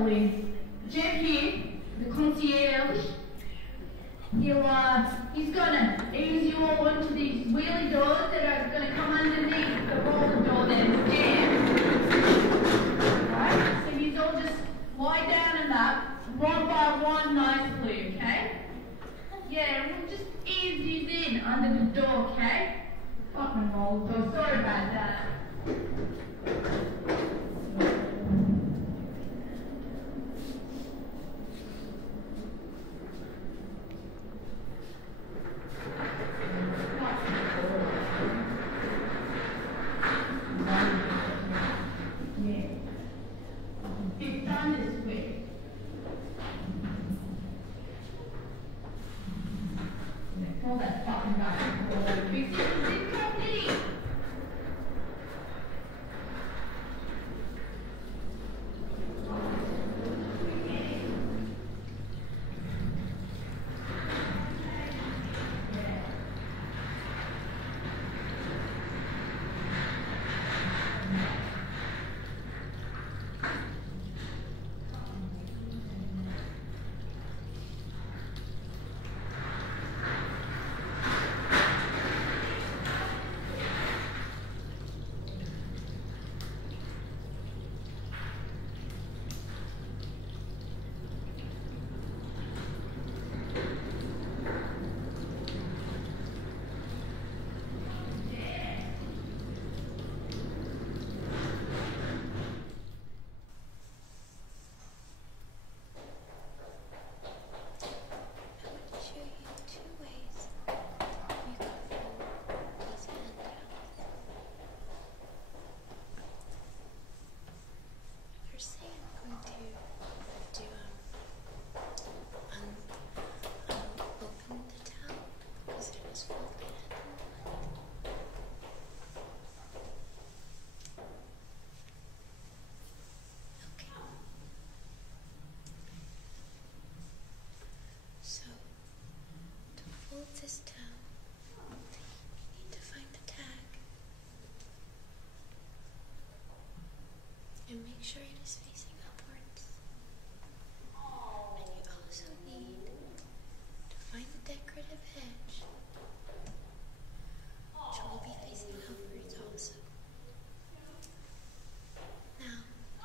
Natalie. Jeff here, the concierge. He's gonna ease you all onto these wheelie doors that are gonna come underneath the roller door that's jammed. Right? So you all just lie down in that, one by one nicely, okay? Yeah, we'll just ease you in under the door, okay? Fucking roller door, sorry about that. This town. You need to find the tag and make sure it is facing upwards. And you also need to find the decorative hedge, which will be facing upwards also. Now, to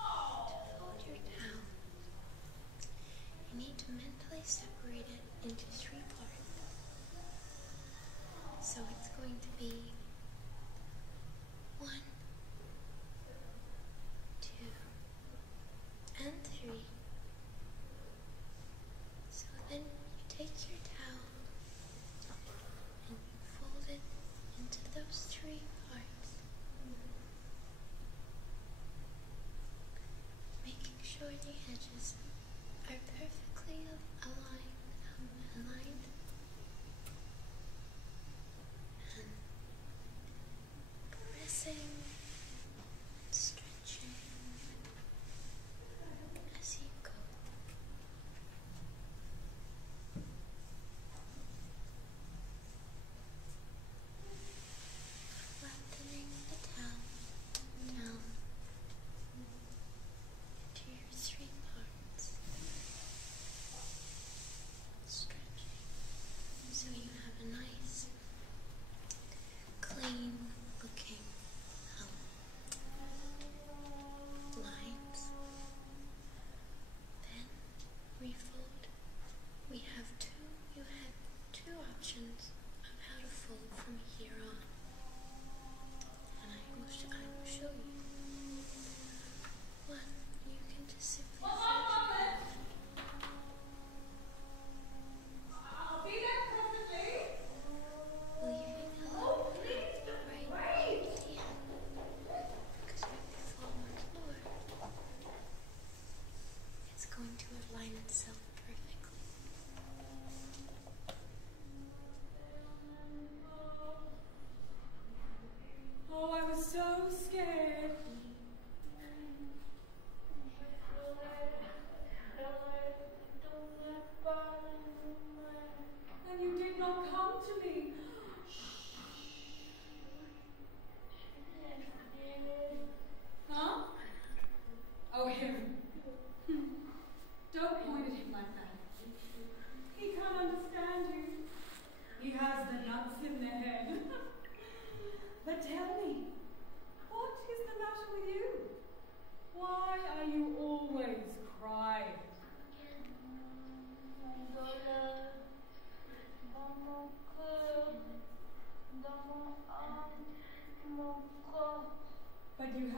hold your towel, you need to mentally separate it into 3 parts. So it's going to be 1, 2, and 3. So then you take your towel and you fold it into those 3 parts, making sure the edges are perfectly aligned. Stretching as you go. Flattening the towel down into your 3 parts. Stretching.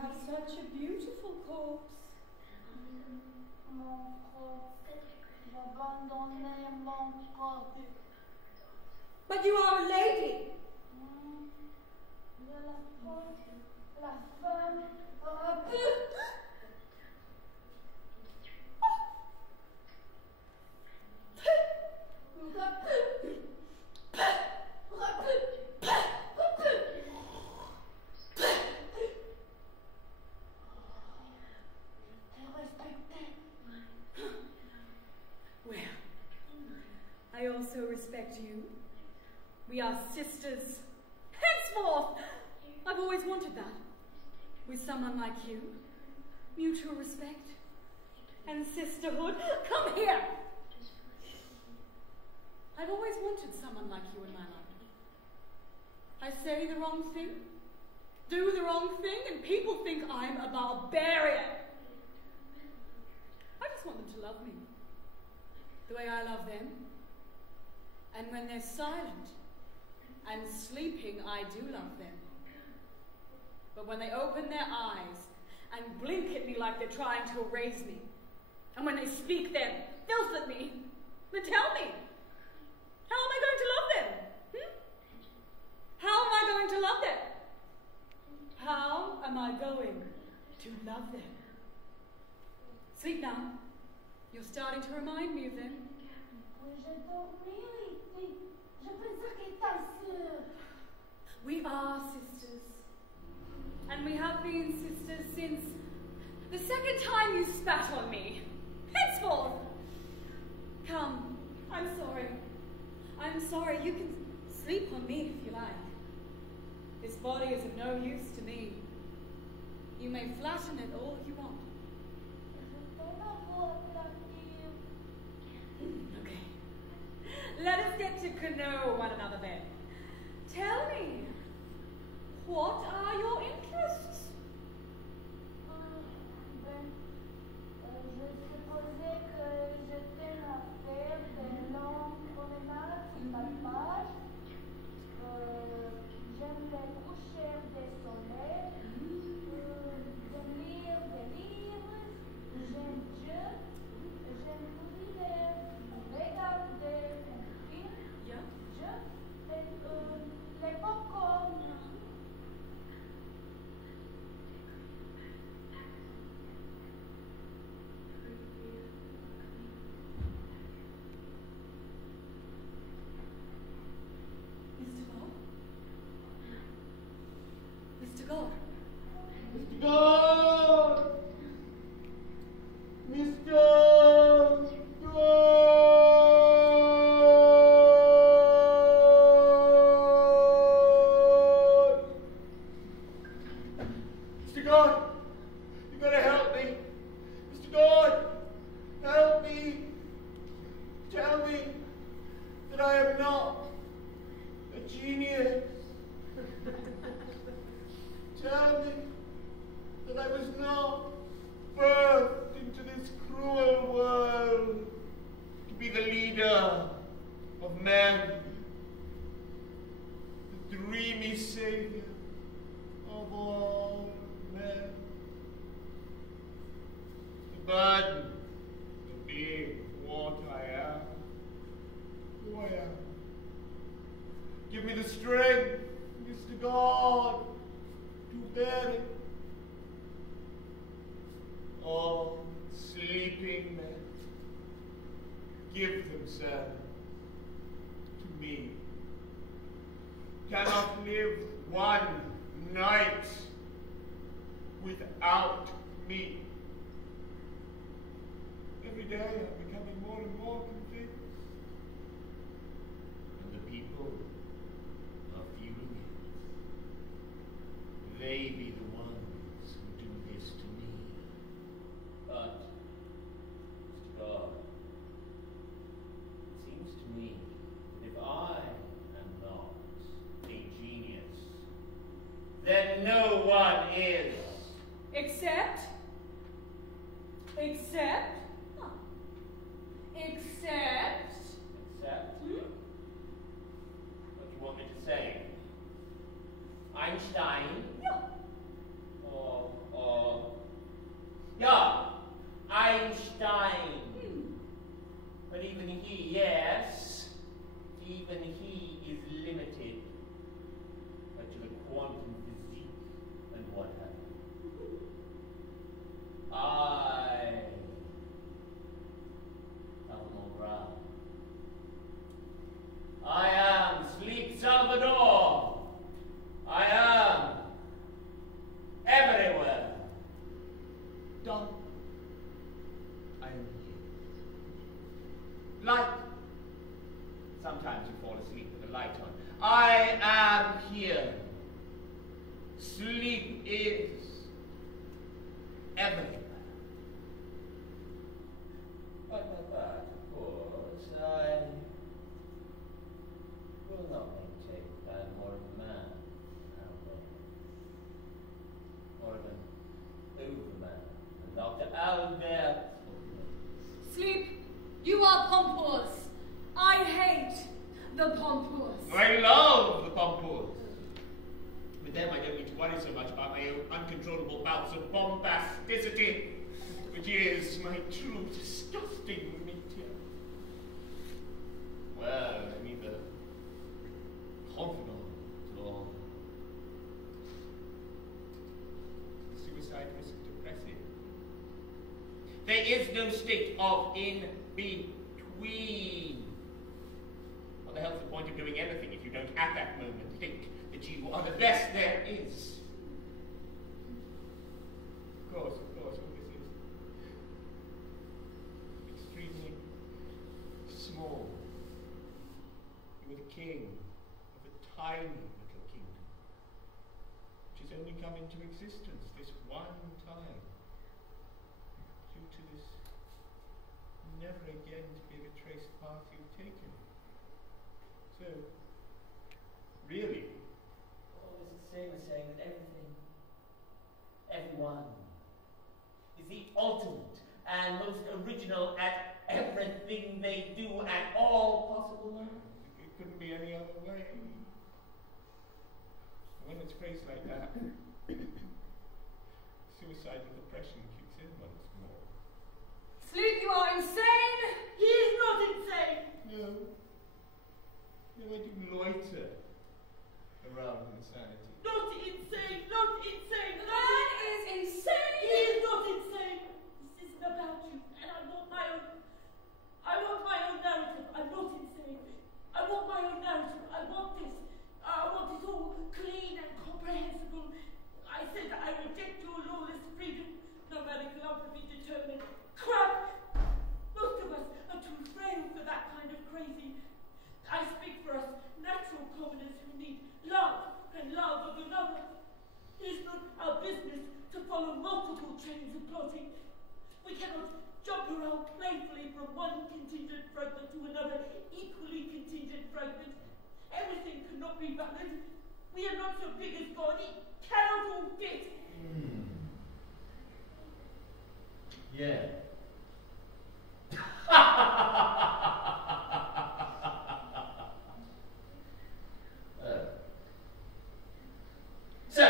have such a beautiful corpse. Mon corps, j'abandonnais mon corps. But you are a lady. De la femme, Well, I also respect you. We are sisters. Henceforth! I've always wanted that. With someone like you. Mutual respect and sisterhood. Come here! I've always wanted someone like you in my life. I say the wrong thing, do the wrong thing, and people think I'm a barbarian. I just want them to love me the way I love them. And when they're silent and sleeping, I do love them. But when they open their eyes and blink at me like they're trying to erase me, and when they speak their filth at me, then tell me, how am I going to love them? How am I going to love them? How am I going to love them? Sleep now. You're starting to remind me of them. Je dormais, je pensais que ta sœur. We are sisters. And we have been sisters since the second time you spat on me. Henceforth! Come, I'm sorry. I'm sorry. You can sleep on me if you like. This body is of no use to me. You may flatten it all you want. Okay. Let us get to know one another then. Tell me, what are your interests? Je supposais que j'étais à faire des longues promenades sur la plage. J'aime les couchers des soleils. J'aime lire des livres. J'aime Dieu. J'aime l'univers. Regarder un film. Yeah. Les popcorn. Mr. God. Mr. God! Mr. God! You gotta help me! Mr. God! Help me! Tell me that I am not a genius. Tell me that I was not birthed into this cruel world to be the leader of men, the dreamy savior of all men, the burden of being what I am, who I am. Give me the strength, Mr. God, to bear it. All sleeping men give themselves to me. Cannot live one night without me. Every day I'm becoming more and more convinced. And the people are feeling it. They be the ones who do this to me. But, Mr. God, it seems to me that if I am not a genius, then no one is. Except? Huh. Except? Except? What do you want me to say? Einstein? Yeah. Or sometimes you fall asleep with the light on. I am here. Sleep is everywhere. But of course, I will not maintain that I'm more of a man, more of an overman, and Dr. Albert. Sleep, you are pompous. I hate the pompous. I love the pompous. With them, I don't need to worry so much about my own uncontrollable bouts of bombasticity, which is my true disgusting nature. Well, I'm neither confidant nor suicide risk depressive. There is no state of in-between. What the hell's the point of doing anything if you don't at that moment think that you are the best there is? Of course, all this is extremely small. You're the king of a tiny little kingdom, which has only come into existence this one time, due to this never again to be retraced path you've taken. So, really, oh, it's the same as saying that everything, everyone, is the ultimate and most original at everything they do at all possible levels. it couldn't be any other way. When it's phrased like that, suicidal depression kicks in once more. Sleep, you are insane! He is not insane! No, I do loiter around insanity. Not insane! Not insane! The man is insane! He is not insane! This isn't about you, and I want my own narrative. I'm not insane. I want my own narrative. I want this. I want it all clean and comprehensible. I said that I reject your lawless freedom. No medical Abaffy determined. Crap! Most of us are too frail for that kind of crazy. I speak for us natural commoners who need love and love of another. It is not our business to follow multiple trains of plotting. We cannot jump around playfully from one contingent fragment to another equally contingent fragment. Everything cannot be valid. We are not so big as God. It cannot all fit. Yeah. So,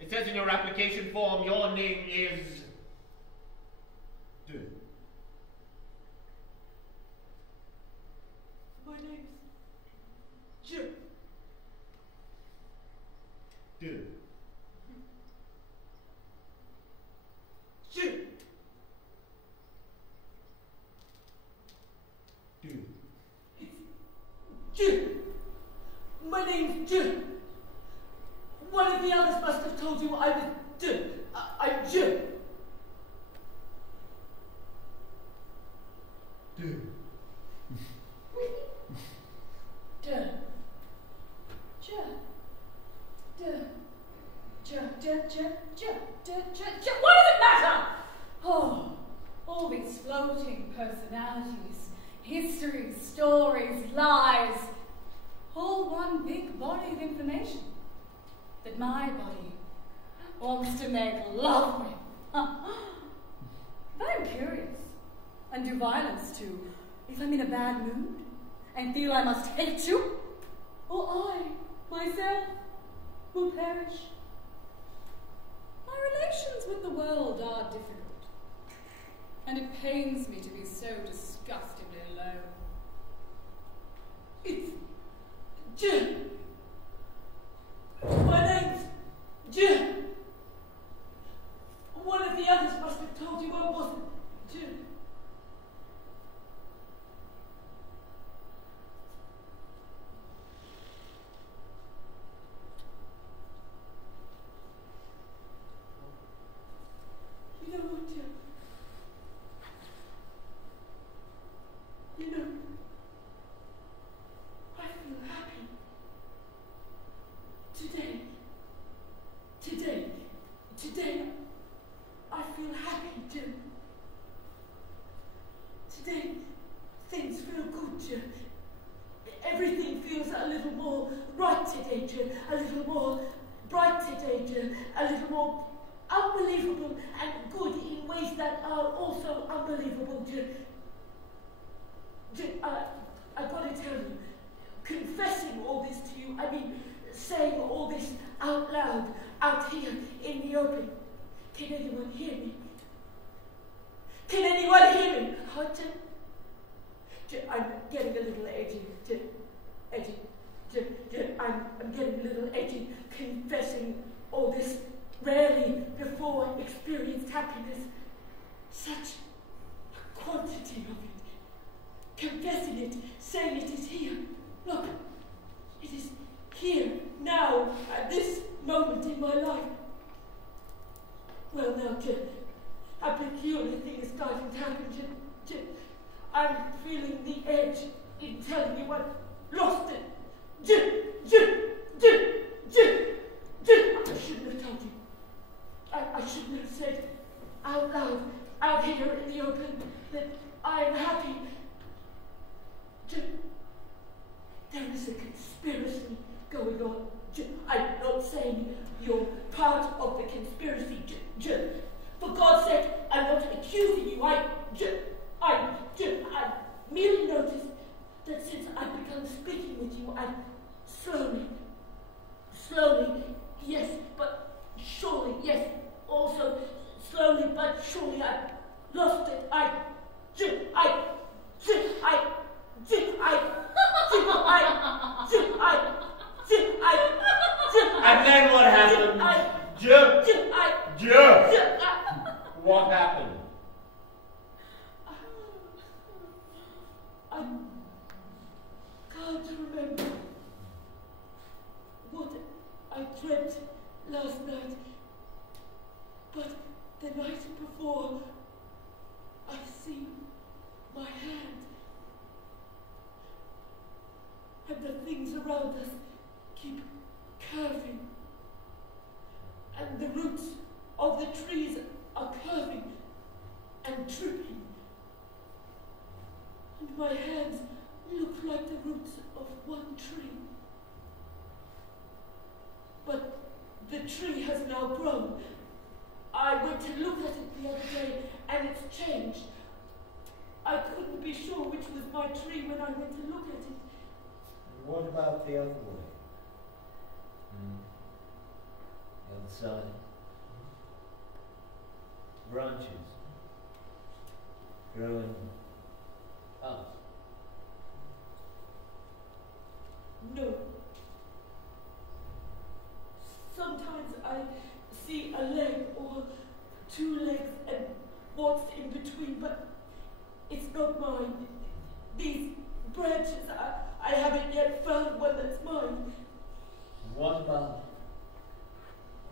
it says in your application form your name is Toonen. My name's Jim. Toonen. Jim. Toonen. Jim. My name's Jim. One of the others must have told you I was Jim. I'm Jim. Toonen. What does it matter? Oh, all these floating personalities, histories, stories, lies, all one big body of information that my body wants to make love with. But I'm curious and do violence to if I'm in a bad mood and feel I must hate you, or I, myself, will perish. My relations with the world are difficult, and it pains me to be so disgustingly alone. It's Jim. My name's Jim. One of the others must have told you I wasn't Jim. You know what, Jim? Today, I feel happy, Jim. Today, things feel good, Jim. Everything feels a little more right today, Jim. A little more bright today, Jim. A little more unbelievable and good in ways that are also unbelievable, Jim. Jim, I gotta tell you, confessing all this to you, I mean, saying all this out loud, out here in the open. Can anyone hear me? Can anyone hear me? Oh, Jim, I'm getting a little edgy, Jim. I'm getting a little edgy, confessing all this rarely before experienced happiness. Such a quantity of it. Confessing it, saying it is here. Look, it is here, now, at this moment in my life. Well now, Jim, a peculiar thing is starting to happen, Jim. I'm feeling the edge in telling you I've lost it. Jim. I shouldn't have told you. I shouldn't have said out loud, out here in the open, that I am happy. Jim, there is a conspiracy going on. Jim, I'm not saying you're part of the conspiracy, Jim. For God's sake, I'm not accusing you. I merely noticed that since I've begun speaking with you, I've slowly, yes, but surely, yes, also slowly but surely I've lost it. And then what happened? What happened? I can't remember what I dreamt last night, but the night before, I see my hand, and the things around us keep curving, and the roots of the trees are curving and tripping, and my hands look like the roots of one tree. But the tree has now grown. I went to look at it the other day, and it's changed. I couldn't be sure which was my tree when I went to look at it. What about the other way? The other side? Branches growing up. No. Sometimes I see a leg or two legs and what's in between, but it's not mine. These branches, I haven't yet found one that's mine. What about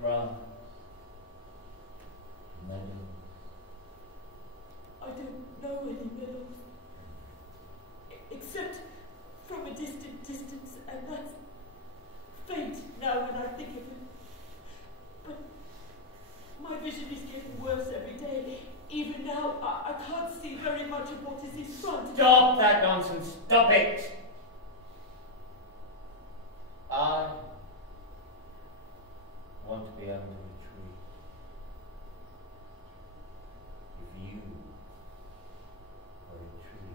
ground? Meadow? I don't know any meadows, except from a distant distance, and that's faint now when I think of it. But my vision is getting worse every day. Even now, I can't see very much of what is in front. Stop that nonsense! Stop it! I want to be under a tree. If you were a tree.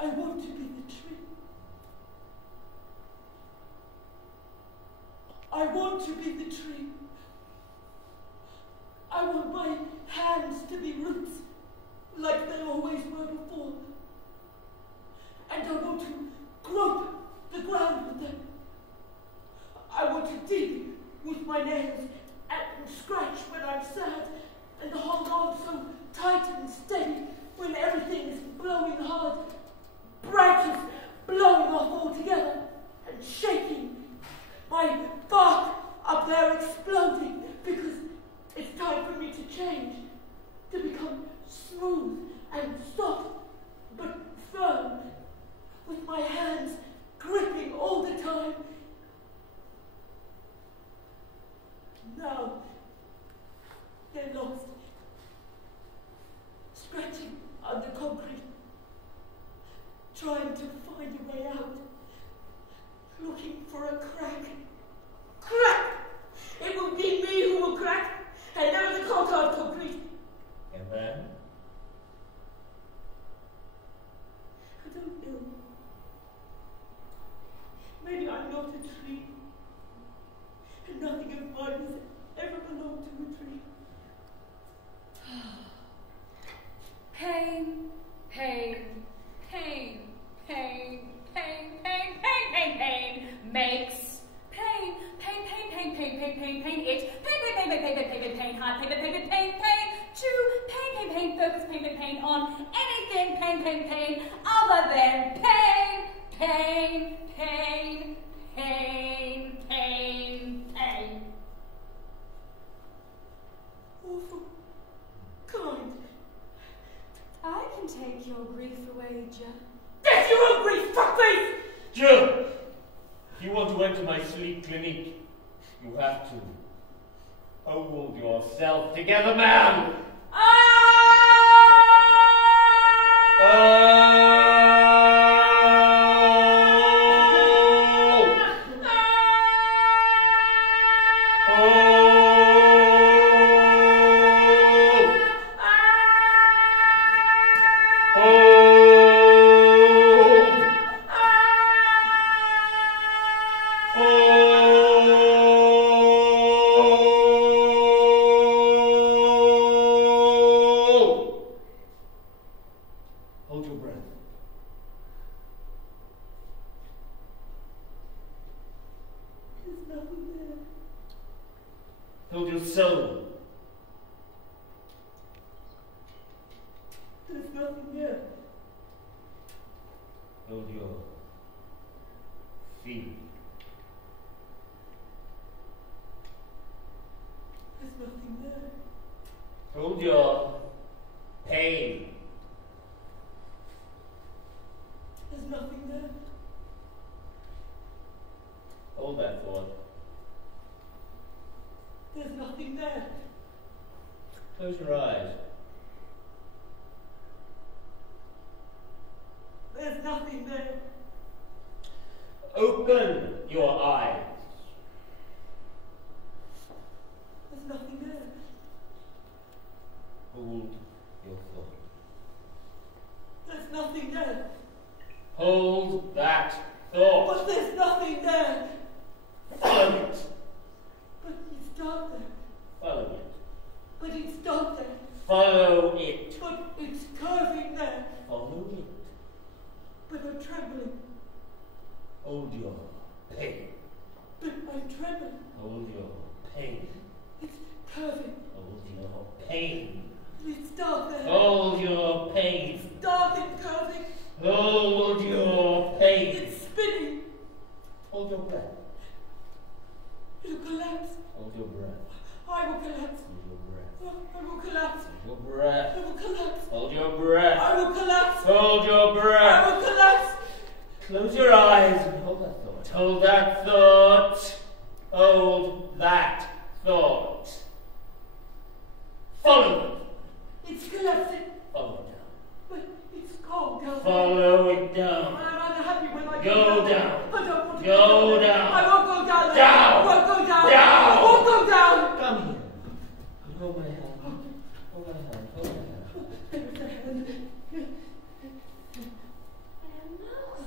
I want to be the tree. I want to be the tree. I want my hands to be roots, like they always were before. And I want to grope the ground with them. I want to dig with my nails and scratch when I'm sad, and hold on so tight and steady when everything is blowing hard, branches blowing off altogether and shaking. My bark up there explodes. my hands gripping all the time. Now, they're lost, scratching under concrete, trying to find a way out, looking for a crack. Crack! It will be me who will crack, and never the cold concrete. And then? I don't know. Maybe I'm not a tree, and nothing of mine has ever belonged to a tree. Pain, pain, pain, pain, pain, pain, pain, pain, pain, makes pain, pain, pain, pain, pain, pain, pain, pain, it, pain, pain, pain, pain, pain, pain, pain, pain, hard, pain, pain, pain, pain, pain, to pain, pain, pain, focus, pain, pain, pain, on anything, pain, pain, pain, other than pain, pain, pain, pain, pain, pain. Awful. Kind. I can take your grief away, Joe. Get your own grief, fuckface! Joe! If you want to enter my sleep clinic, you have to hold yourself together, man! Close your eyes. There's nothing there. Open your eyes. There's nothing there. Hold your thought. There's nothing there. Hold that thought. But there's nothing there. Follow it. But it's dark there. Follow it. But it's dark there. Follow it. But it's curving there. Follow it. But I'm trembling. Hold your pain. But I'm trembling. Hold your pain. It's curving. Hold your pain. It's dark there. Hold your pain. It's dark and curving. Hold your pain. It's spinning. Hold your breath. It'll collapse. Hold your breath. I will collapse. Hold your breath. I will collapse. Hold your breath. I will collapse. Hold your breath. I will collapse. Hold your breath. I will collapse. Close your eyes and hold that thought. Hold that thought. Hold that thought. Follow it. It's collapsing. Follow it down. But it's cold down. Follow it down. I'm unhappy when I Go down. I don't want to Go down. I won't go down there. Down. I won't go down. Down. I won't go down. Come here. Hold my hand. Hold my hand. Hold my hand. There's a hand.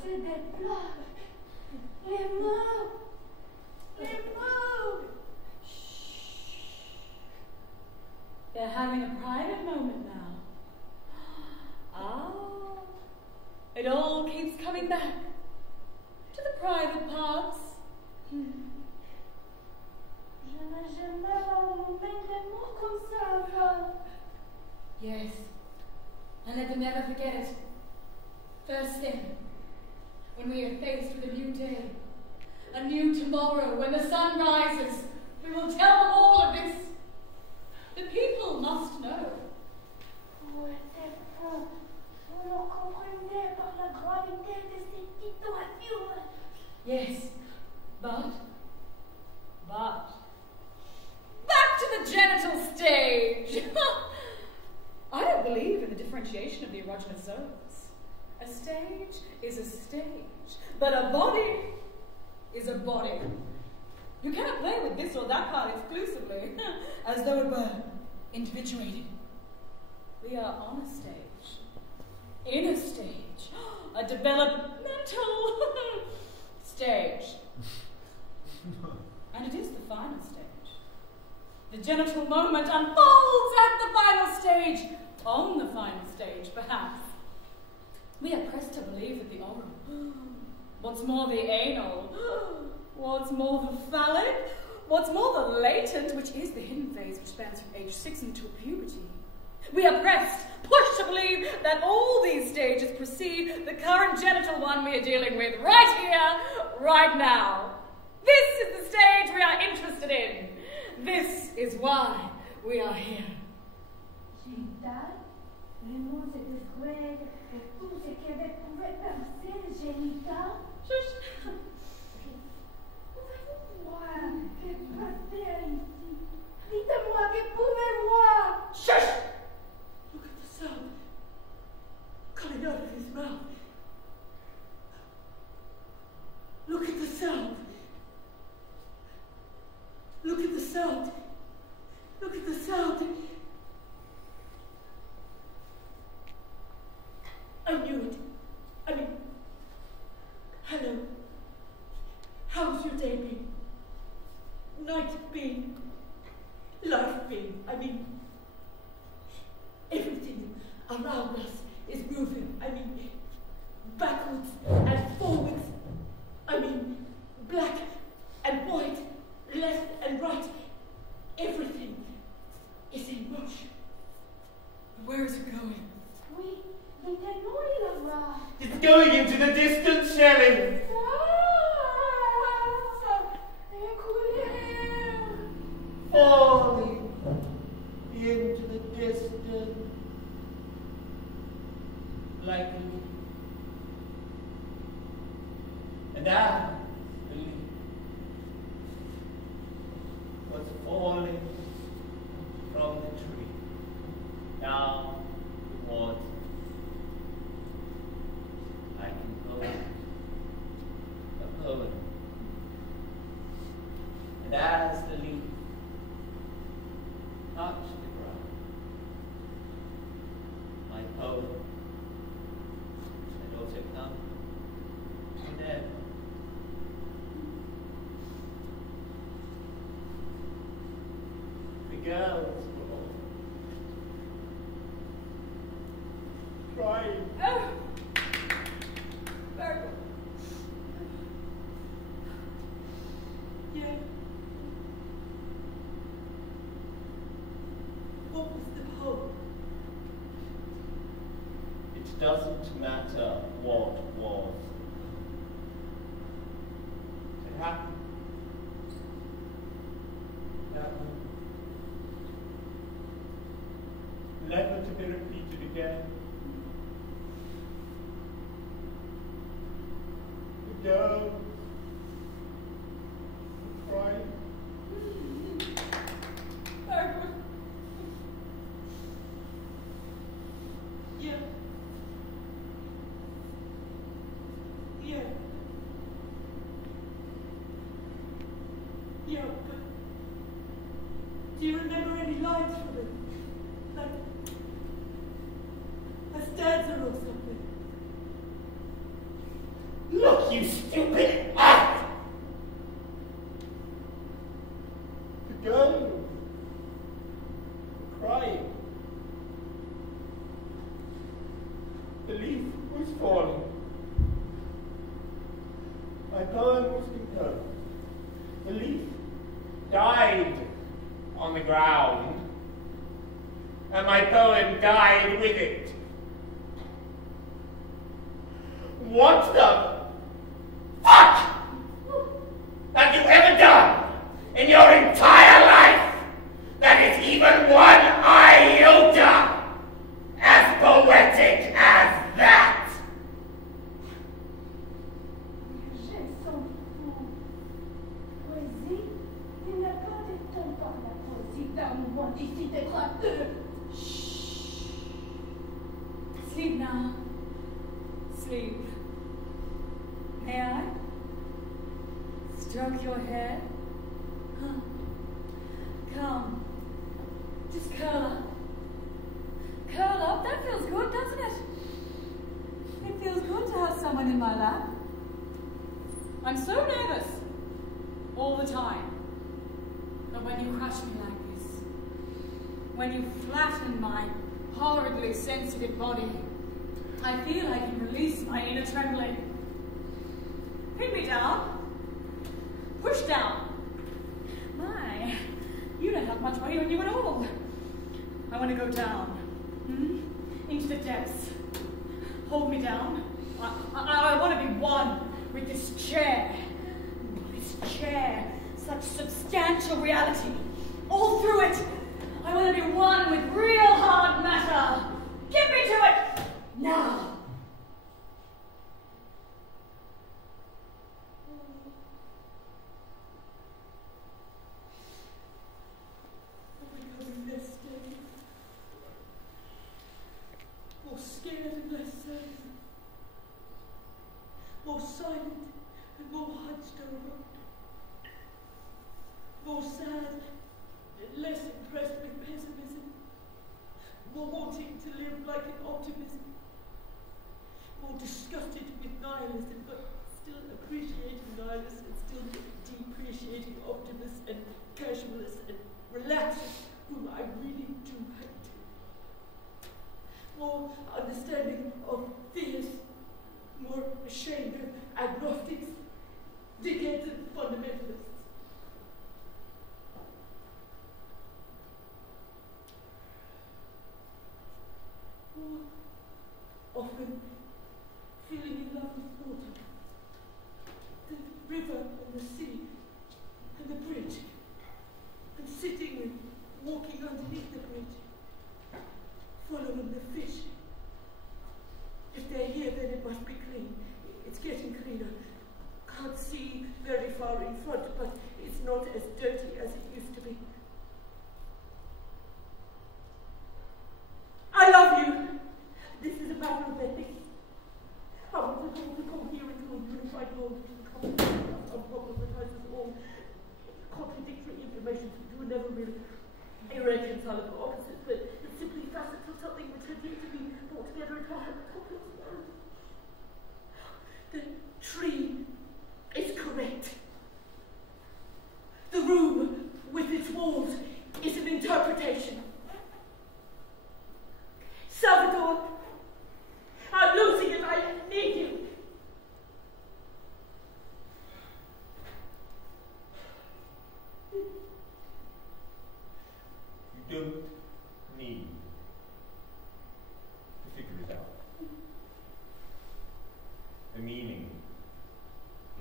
C'est des pleurs. Les mots. Les mots. They're having a private moment now. Ah, it all keeps coming back to the private parts. Je n'ai jamais rencontré des mots comme ça avant. Yes, and let them never forget it. First thing, when we are faced with a new day, a new tomorrow, when the sun rises, we will tell them all of this. The people must know. Où était-on? Je ne comprenais débordé par la gravité de cette situation. Yes, but back to the genital stage. I don't believe in the differentiation of the erogenous zones. A stage is a stage, but a body is a body. You cannot play with this or that part exclusively, as though it were individuated. We are on a stage, in a stage, a developmental stage. And it is the final stage. The genital moment unfolds at the final stage, on the final stage, perhaps. We are pressed to believe that the oral, what's more the anal, what's more the phallic, what's more the latent, which is the hidden phase which spans from age 6 until puberty. We are pressed, pushed to believe that all these stages precede the current genital one we are dealing with right here, right now. This is the stage we are interested in. This is why we are here. Génital, vraiment c'était vrai que tout ce qu'elle pouvait penser le génital. Shush. Pouvez-vous voir que passer ici? Dites-moi que pouvez voir. Shush! Look at the sound coming out of his mouth. Look at the sound. Look at the sound. Look at the sound. I knew it. I mean, hello. How's your day been? Night been? Life been? I mean, everything around us is moving. I mean, backwards and forwards. I mean, black and white, left and right. Everything is in motion. Where is it going? Oui, maintenant il arrive. It's going into the distance, Shelly. Falling into the distance. Like a leaf. And I believe what's falling from the tree down towards me. I compose a poem. And as the leaf touched the ground, my poem had also come to an end. The girls were all crying. Oh! Very good. Yeah. What was the poem? It doesn't matter what was. It happened. That moment. Never to be repeated again. The girls were crying. Very good. Yeah. Yeah. Yeah, but do you remember any lines from it? Like a stanza or something? Look, you stupid ass! The girls were crying. The leaf was falling. My poem was composed. The leaf died on the ground, and my poem died with it. What the fuck have you ever done in your entire life that is even one iota as poetic as that? Stroke your hair. Huh. Come. Just curl up. Curl up. That feels good, doesn't it? It feels good to have someone in my lap. I'm so nervous. All the time. But when you crush me like this, when you flatten my horridly sensitive body, I feel I can release my inner trembling. Pin me down. Push down. My, you don't have much weight on you at all. I want to go down. Into the depths. Hold me down. I want to be one with this chair. This chair. Such substantial reality. All through it. I want to be one with real hard matter. Get me to it. Now. More scared and less certain. More silent and more hunched over. More sad and less impressed with pessimism. More wanting to live like an optimism. More disgusted with nihilism, but still appreciating nihilists and still depreciating optimists and casualists and relaxers whom I really do hate. More understanding of theists, more ashamed of agnostics, dickheads and fundamentalists. More often feeling in love with water, the river and the sea and the bridge, and sitting and walking underneath the bridge, following the fish. If they're here, then it must be clean. It's getting cleaner. Can't see very far in front, but it's not as dirty as it used to be. I love you. This is a matter of ethics. I want us all to come here into a unified world to come unproblematizes all contradictory information to never really irreconcilable opposites, but it's simply facets of something which had yet to be brought together into a complex world. The tree is correct. The room with its walls is an interpretation. Salvador, I'm losing it. I need you. You don't need to figure it out. The meaning,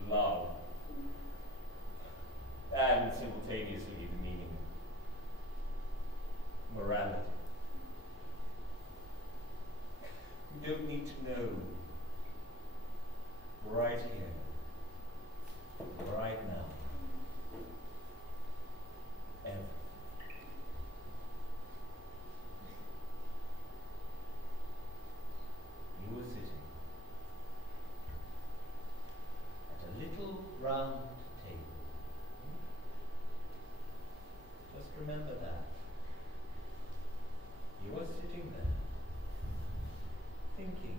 love, and simultaneously the meaning, morality. You don't need to know right here, right now, ever. You were sitting at a little round table. Just remember that. You were sitting there, thinking.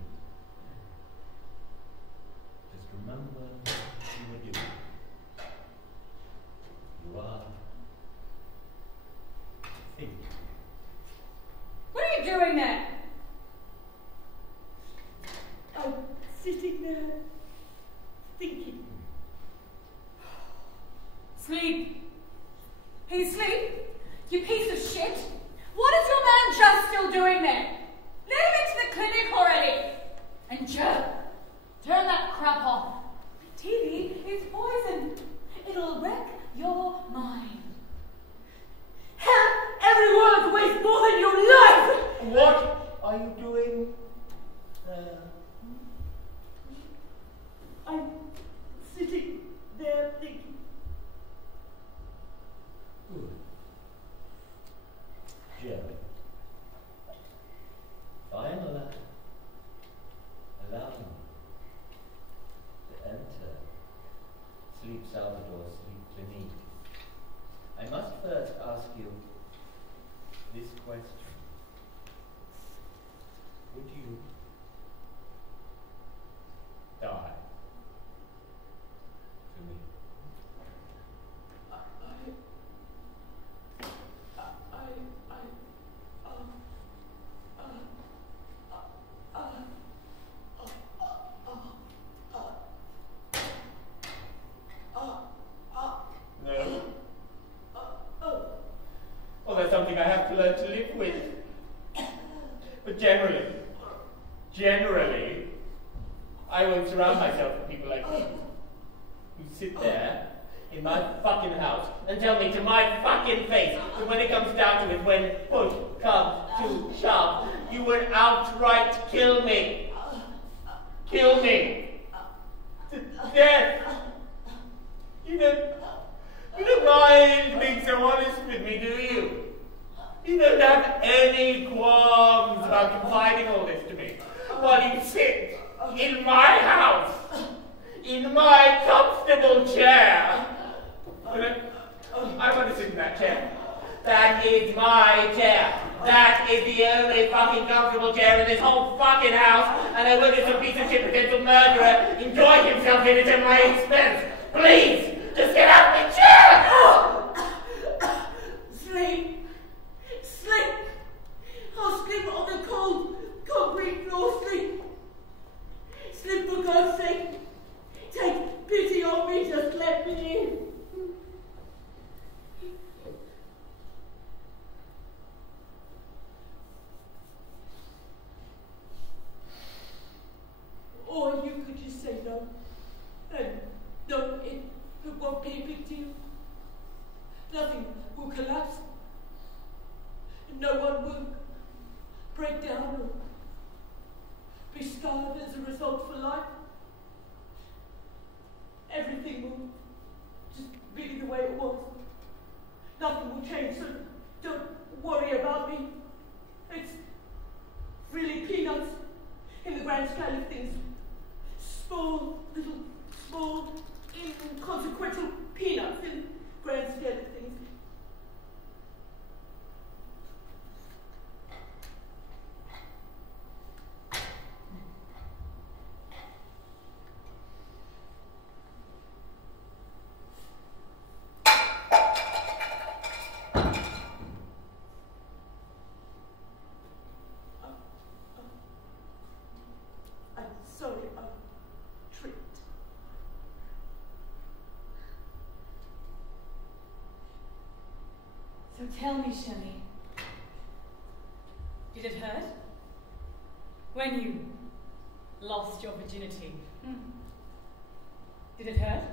Just remember what you were doing. You are thinking. What are you doing there? I'm sitting there, thinking. Sleep. Hey, sleep. You piece of shit. What is your man just still doing there? Let him into the clinic already. And Joe, turn that crap off. TV is poison. It'll wreck your mind. Hell, every word weighs more than your life! What are you doing there? I'm sitting there thinking. Good. Joe. Fine, allow me. Salvador sleep beneath, I must first ask you this question. Would you die for me? No. Well, that's something I have to learn to live with. But generally, I won't surround myself with people like you, who sit there in my fucking house and tell me to my fucking face that when it comes down to it, when push comes to shove, you would outright kill me. Kill me. To death. You don't mind being so honest with me, do you? You don't have any qualms about confiding all this to me while you sit in my house, in my comfortable chair. I want to sit in that chair. That is my chair. That is the only fucking comfortable chair in this whole fucking house, and I will let some piece of shit potential murderer enjoy himself in it at my expense. Please, just get out of the chair! Sleep! Sleep! I'll sleep on the cold, concrete floor. Sleep! Sleep for God's sake! Take pity on me, just let me in. Or you could just say no. And no, it won't be a big deal. Nothing will collapse. No one will break down or be scarred as a result for life. Everything will just be the way it was. Nothing will change, so don't worry about me. It's really peanuts in the grand scale of things. Small, inconsequential peanuts in the grand scale of things. So tell me, Shelly, did it hurt? When you lost your virginity? Did it hurt?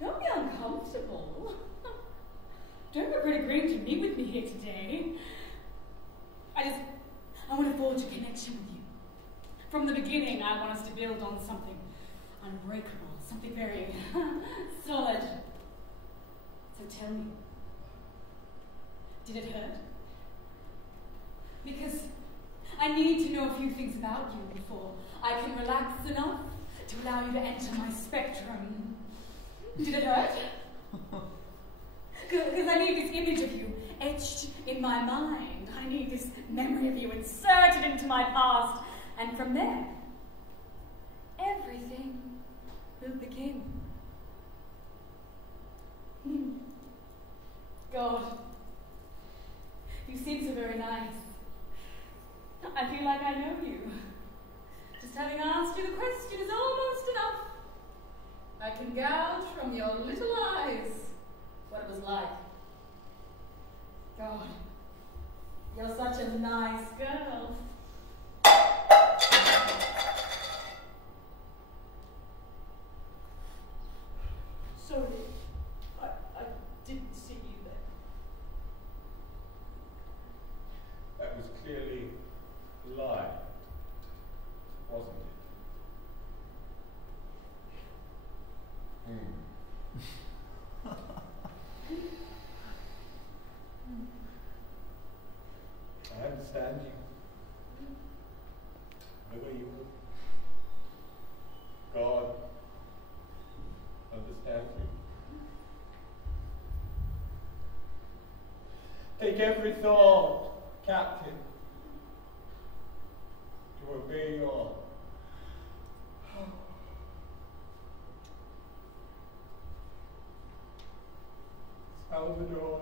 Don't be uncomfortable. Don't regret agreeing to meet with me here today. I want to forge a connection with you. From the beginning, I want us to build on something unbreakable, something very solid. So tell me, did it hurt? Because I need to know a few things about you before I can relax enough to allow you to enter my spectrum. Did it hurt? Because I need this image of you etched in my mind. I need this memory of you inserted into my past. And from there, everything will begin. God, you seem so very nice. I feel like I know you. Just having asked you the question is almost enough. I can gouge from your little eyes what it was like. God, you're such a nice girl. Sorry, I didn't see you there. That was clearly a lie, wasn't it? I understand you. every thought captive, to obey your Salvador.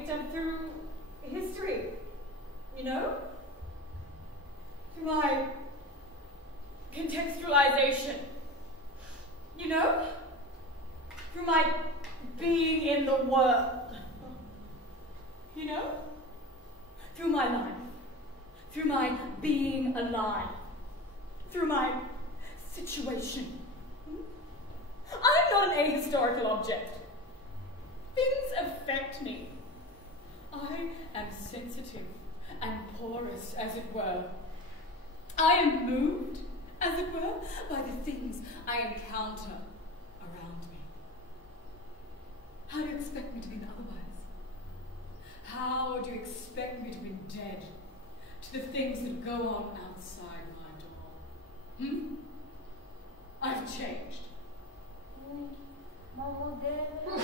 victim through history, you know? Through my contextualization, you know? Through my being in the world, you know? Through my life, through my being alive, through my situation. I'm not an ahistorical object. Things affect me. I am sensitive and porous, as it were. I am moved, as it were, by the things I encounter around me. How do you expect me to be otherwise? How do you expect me to be dead to the things that go on outside my door? I've changed. Ma moderna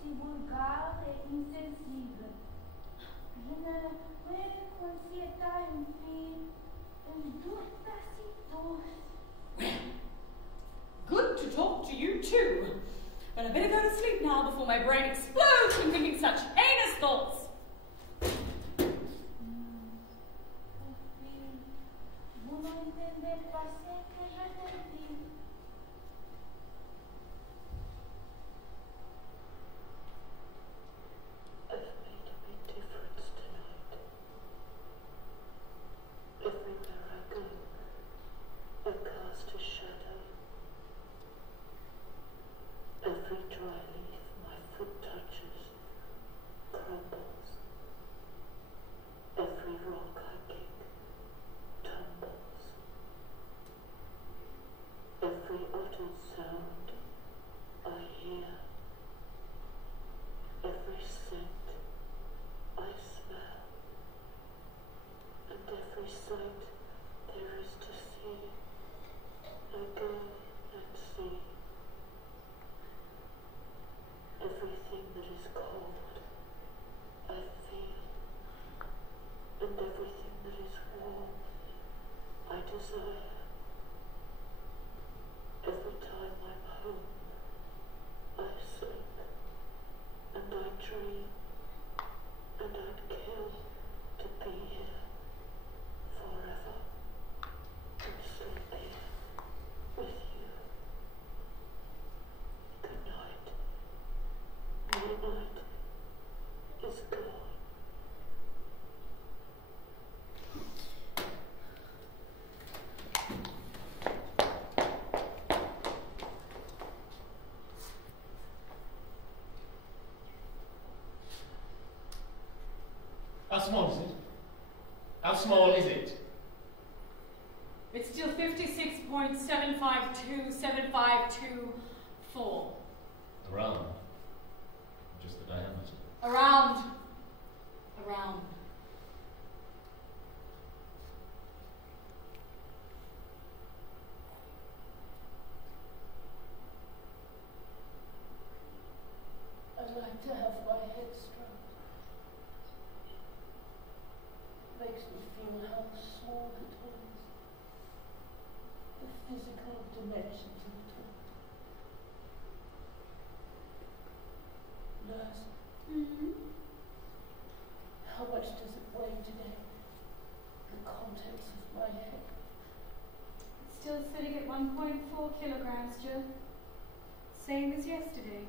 si vulgare insensibile. Plină de consietai în fi, în durta si dos. Well, good to talk to you too. But I better go to sleep now before my brain explodes from thinking such heinous thoughts. Bună entender pase că je te dis. I've made a big difference tonight. Everywhere I go, I cast a shadow. Every dry leaf my foot touches crumbles. Every rock I kick tumbles. Every uttered sound I hear. Every scent I smell. And every sight there is to see, I go and see. Everything that is cold, I feel. And everything that is warm, I desire. Every time I'm home, I sleep, and I dream, and I'd kill to be here forever, and sleep here with you. Good night. My night is gone. How small is it? How small is it? It's still 56.752752.4. Around. Just the diameter. Around. I'd like to have my head stroked. Makes me feel how small it is. The physical dimensions of it all. Nurse, how much does it weigh today? The contents of my head. It's still sitting at 1.4 kilograms, Jill. Same as yesterday.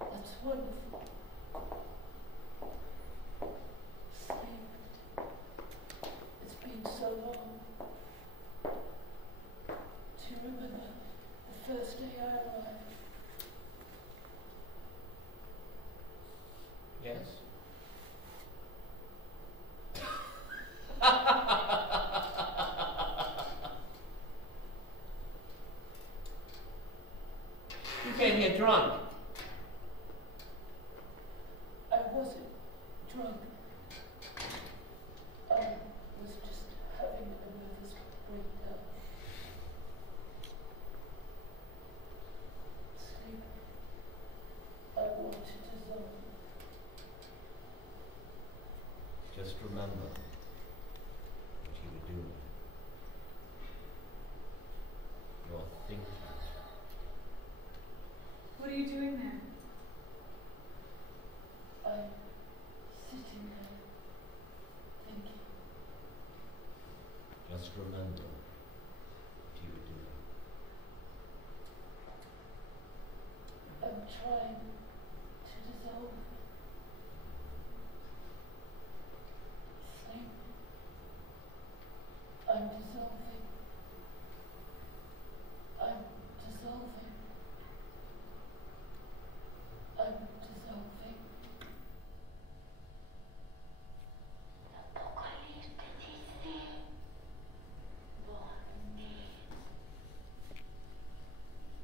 That's wonderful. Sleep. It's been so long. Do you remember the first day I arrived? Yes. You came here drunk. I wasn't drunk. I was just having a nervous breakdown. Sleep. I want to dissolve. Just remember what you were doing. You're thinking. What are you doing there? I must remember, dear dear. I'm trying to dissolve. Sleep. I'm dissolving. I'm dissolving. I'm dissolving.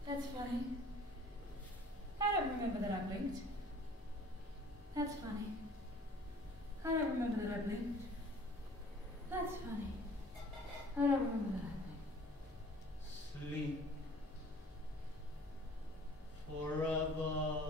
That's funny. I don't remember that I blinked. That's funny. I don't remember that I blinked. That's funny. I don't remember that I blinked. Sleep forever.